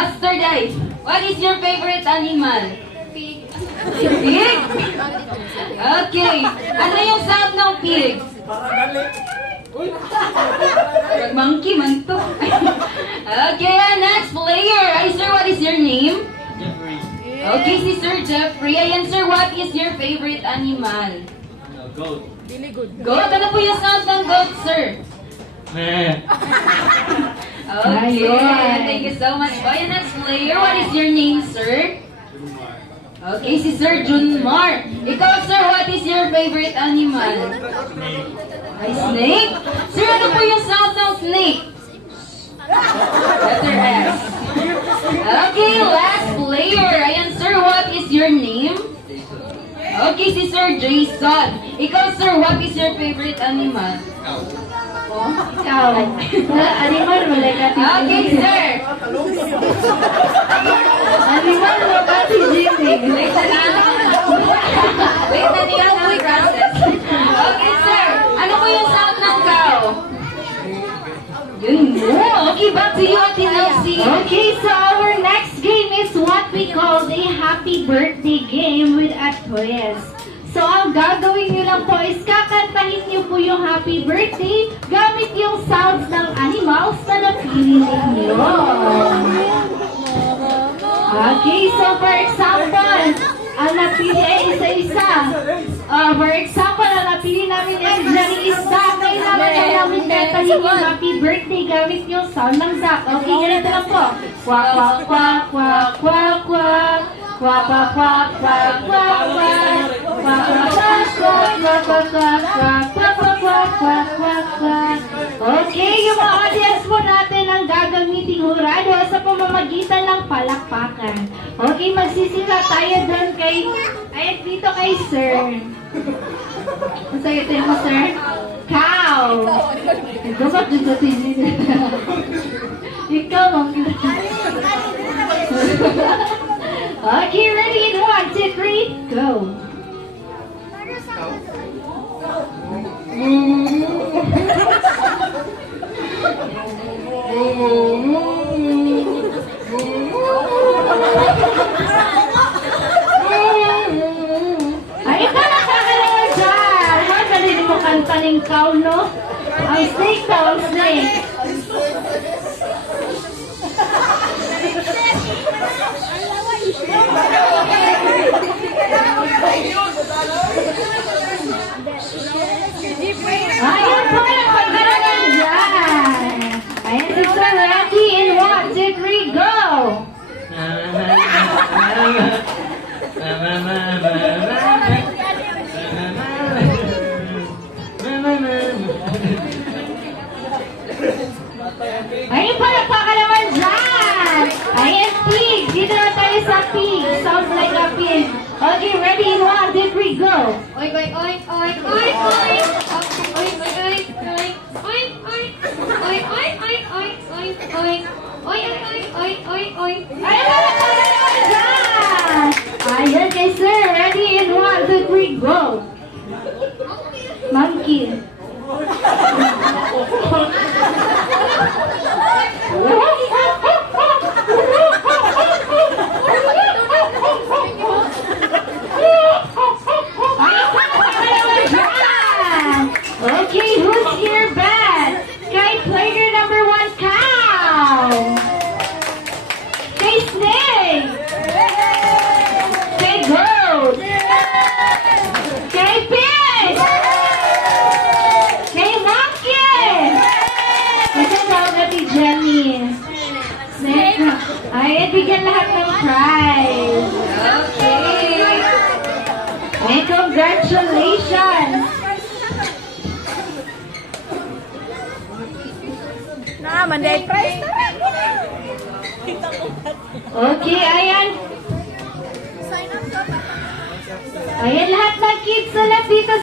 Master Dice, what is your favorite animal? Pig. Pig? Okay. Ano yung sound ng pig? Monkey man to. Okay, next player. Ay, sir, what is your name? Jeffrey. Okay, si Sir Jeffrey. Ayan, sir, what is your favorite animal? Goat. Goat? Ano po yung sound ng goat, sir? Meh. Okay, Ayun. thank you so much. Oh, yung next player, what is your name, sir? Okay, si Sir Junmar. Ikaw, sir, what is your favorite animal? Ay, snake? Sir, ano po yung sound ng snake? Letter S. Okay, last player. Ayan, sir, what is your name? Okay, si Sir Jason. Ikaw, sir, what is your favorite animal? Ikaw. Animal mo like Ate Okay, Jimmy. sir. Animal mo ba si Jimmy? Wait na niya ang process. Okay, sir. Ano po yung sound ng cow? Yun mo. Okay, back to you, Ate Nancy. Okay, so our next game is what we call a happy birthday game with a twist. So, ang gagawin nyo lang po is kakantahin nyo po yung happy birthday gamit yung sounds ng animals na napili ninyo. Okay, so for example, ang napili ay isa-isa. For example, ang napili namin ay Jerry Isda. Kailangan na namin kantahin yung happy birthday gamit yung sound ng duck. Okay, ganito lang po. Kwak, kwak, kwak, kwak, kwak, kwak. Kwak, kwak, kwak, kwak, kwak, kwak. Kwak, kwak, kwak, kwak, kwak, kwak, kwak, kwak, kwak, kwak, kwak, kwak, kwak. Okay, yung mga audience po natin ang gagamiting hurado sa pamamagitan ng palakpakan. Okay, magsisila tayo doon kay, ay, dito kay Sir. Ang sagutin mo, Sir? Cow. Ito ba dito tinili? Ikaw, Ma'am. Okay, ready in 1, 2, 3, go. Ay, ito nakakalawa dyan. Magaling mo kanta ng cow, no? Ang snake daw, ang snake. Ayun po, nakakalawa dyan. Ayan, si Sir Randy in 1, 2, 3, go! Ayun po, napakalaman dyan! Ayan, pig! Dito na tayo sa pig. Sounds like a pig. Okay, ready in 1, 2, 3, go! Oink, oink, oink, oink, oink, oink. Oink, oink, oink, oink, oink, oink. Oink, oink, oink, oink, oink, oink. Oink, oink, oink, oink, oink. Ayun po, napakalaman dyan! Ayan kay Sir. Ready in 1, 2, 3, go! Monkey. Okay, who's here bad? Kay player number 1, cow. Kay snake. Kay goat. Kay pig. Kay monkey. Ito tawag natin Jenny. Snake. Ay, bigyan lahat ng prize. Okay. And congratulations. Monday prize na rin. Okay, ayan. Sign up ka pa. Ayan lahat ng kids ulit dito